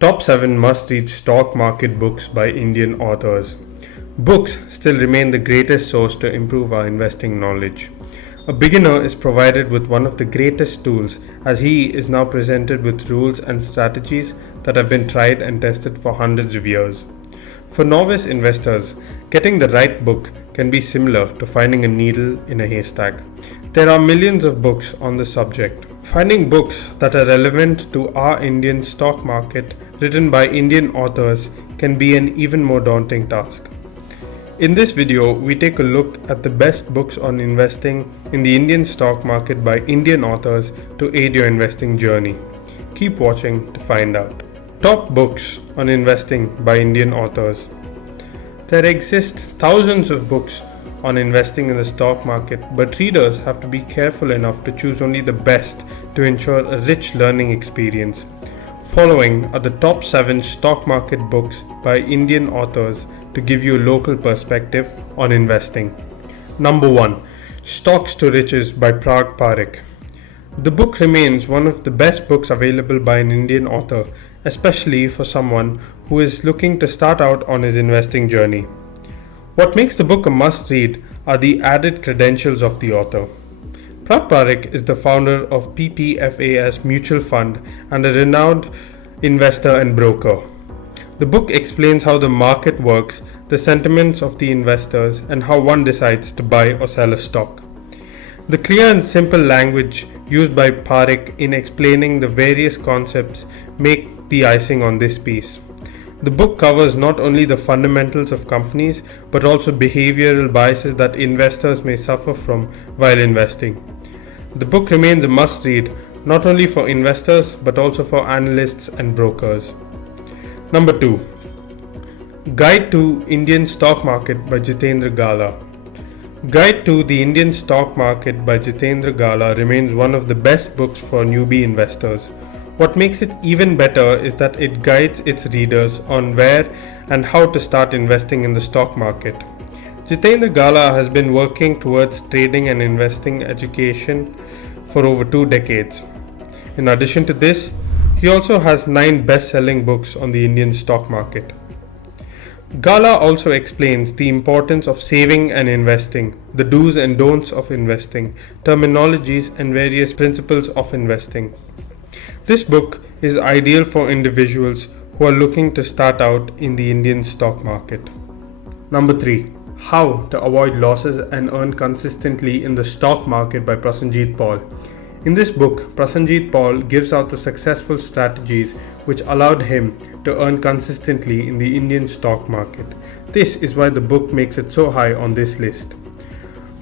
Top 7 must-read stock market books by Indian authors. Books still remain the greatest source to improve our investing knowledge. A beginner is provided with one of the greatest tools, as he is now presented with rules and strategies that have been tried and tested for hundreds of years. For novice investors, getting the right book can be similar to finding a needle in a haystack. There are millions of books on the subject. Finding books that are relevant to our Indian stock market written by Indian authors can be an even more daunting task. In this video, we take a look at the best books on investing in the Indian stock market by Indian authors to aid your investing journey. Keep watching to find out. Top books on investing by Indian authors. There exist thousands of books on investing in the stock market, but readers have to be careful enough to choose only the best to ensure a rich learning experience. Following are the top 7 stock market books by Indian authors to give you a local perspective on investing. Number 1. Stocks to Riches by Parikh. The book remains one of the best books available by an Indian author, especially for someone who is looking to start out on his investing journey. What makes the book a must-read are the added credentials of the author. Parikh is the founder of PPFAS Mutual Fund and a renowned investor and broker. The book explains how the market works, the sentiments of the investors, and how one decides to buy or sell a stock. The clear and simple language used by Parikh in explaining the various concepts make the icing on this piece. The book covers not only the fundamentals of companies but also behavioral biases that investors may suffer from while investing. The book remains a must-read not only for investors but also for analysts and brokers. Number 2. Guide to Indian Stock Market by Jitendra Gala. Guide to the Indian Stock Market by Jitendra Gala remains one of the best books for newbie investors. What makes it even better is that it guides its readers on where and how to start investing in the stock market. Jitendra Gala has been working towards trading and investing education for over 2 decades. In addition to this, he also has 9 best-selling books on the Indian stock market. Gala also explains the importance of saving and investing, the do's and don'ts of investing, terminologies and various principles of investing. This book is ideal for individuals who are looking to start out in the Indian stock market. Number 3. How to Avoid Losses and Earn Consistently in the Stock Market by Prasenjit Paul. In this book, Prasenjit Paul gives out the successful strategies which allowed him to earn consistently in the Indian stock market. This is why the book makes it so high on this list.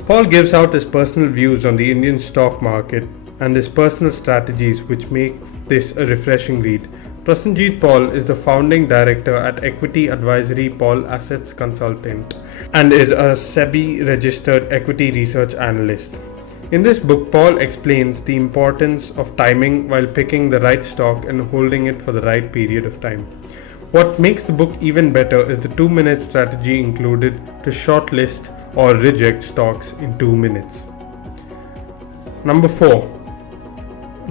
Paul gives out his personal views on the Indian stock market and his personal strategies which make this a refreshing read. Prasenjit Paul is the founding director at equity advisory Paul Assets Consultant and is a SEBI registered equity research analyst. In this book, Paul explains the importance of timing while picking the right stock and holding it for the right period of time. What makes the book even better is the 2-minute strategy included to shortlist or reject stocks in 2 minutes. Number 4.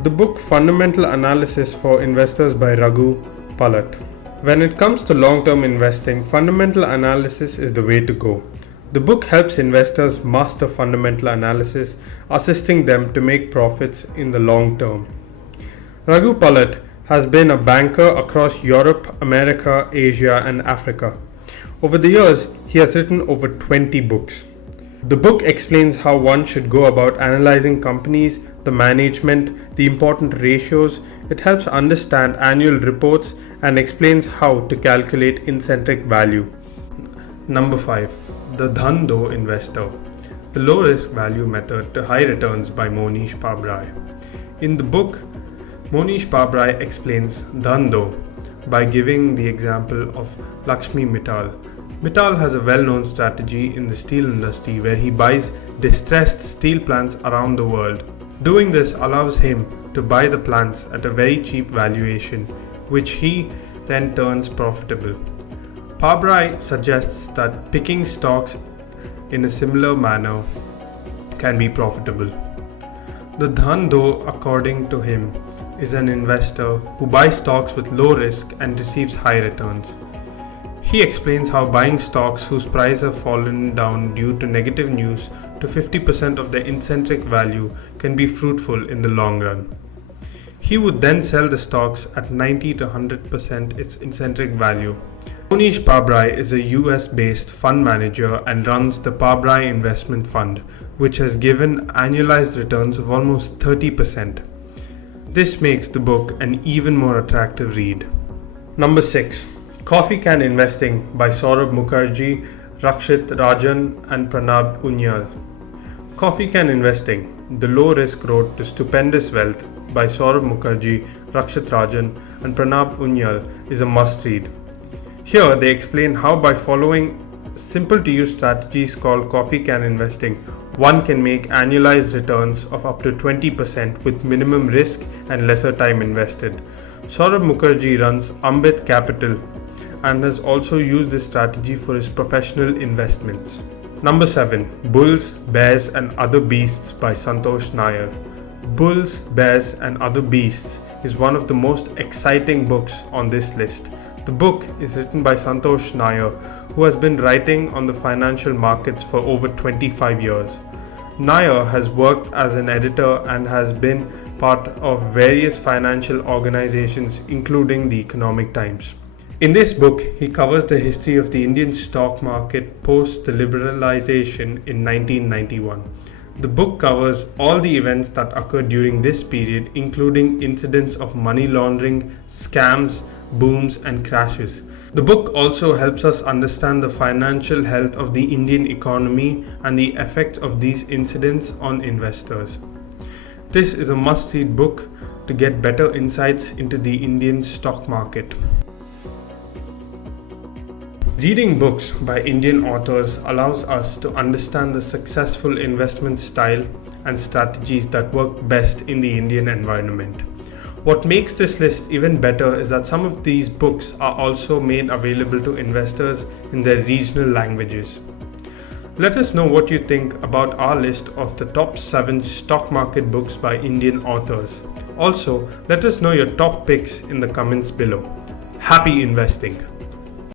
The book Fundamental Analysis for Investors by Raghu Palat. When it comes to long-term investing, fundamental analysis is the way to go. The book helps investors master fundamental analysis, assisting them to make profits in the long term. Raghu Palat has been a banker across Europe, America, Asia, and Africa. Over the years, he has written over 20 books. The book explains how one should go about analyzing companies, the management, the important ratios. It helps understand annual reports and explains how to calculate intrinsic value. Number 5. The Dhando Investor. The Low Risk Value Method to High Returns by Mohnish Pabrai. In the book, Mohnish Pabrai explains Dhandho by giving the example of Lakshmi Mittal. Mittal has a well-known strategy in the steel industry where he buys distressed steel plants around the world. Doing this allows him to buy the plants at a very cheap valuation, which he then turns profitable. Pabrai suggests that picking stocks in a similar manner can be profitable. The Dhandho, according to him, is an investor who buys stocks with low risk and receives high returns. He explains how buying stocks whose price have fallen down due to negative news to 50% of their intrinsic value can be fruitful in the long run. He would then sell the stocks at 90 to 100% its intrinsic value. Mohnish Pabrai is a US-based fund manager and runs the Pabrai investment fund, which has given annualized returns of almost 30%. This makes the book an even more attractive read. Number 6. Coffee Can Investing by Saurabh Mukherjea, Rakshit, Ranjan and Pranab Uniyal. Coffee Can Investing, The Low Risk Road to Stupendous Wealth by Saurabh Mukherjea, Rakshit Ranjan and Pranab Uniyal is a must-read. Here they explain how by following simple to use strategies called Coffee Can Investing, one can make annualized returns of up to 20% with minimum risk and lesser time invested. Saurabh Mukherjea runs Ambit Capital and has also used this strategy for his professional investments. Number 7. Bulls, Bears and Other Beasts by Santosh Nair. Bulls, Bears and Other Beasts is one of the most exciting books on this list. The book is written by Santosh Nair, who has been writing on the financial markets for over 25 years. Nair has worked as an editor and has been part of various financial organizations including the Economic Times. In this book, he covers the history of the Indian stock market post the liberalization in 1991. The book covers all the events that occurred during this period, including incidents of money laundering, scams, booms and crashes. The book also helps us understand the financial health of the Indian economy and the effects of these incidents on investors. This is a must-read book to get better insights into the Indian stock market. Reading books by Indian authors allows us to understand the successful investment style and strategies that work best in the Indian environment. What makes this list even better is that some of these books are also made available to investors in their regional languages. Let us know what you think about our list of the top 7 stock market books by Indian authors. Also, let us know your top picks in the comments below. Happy investing!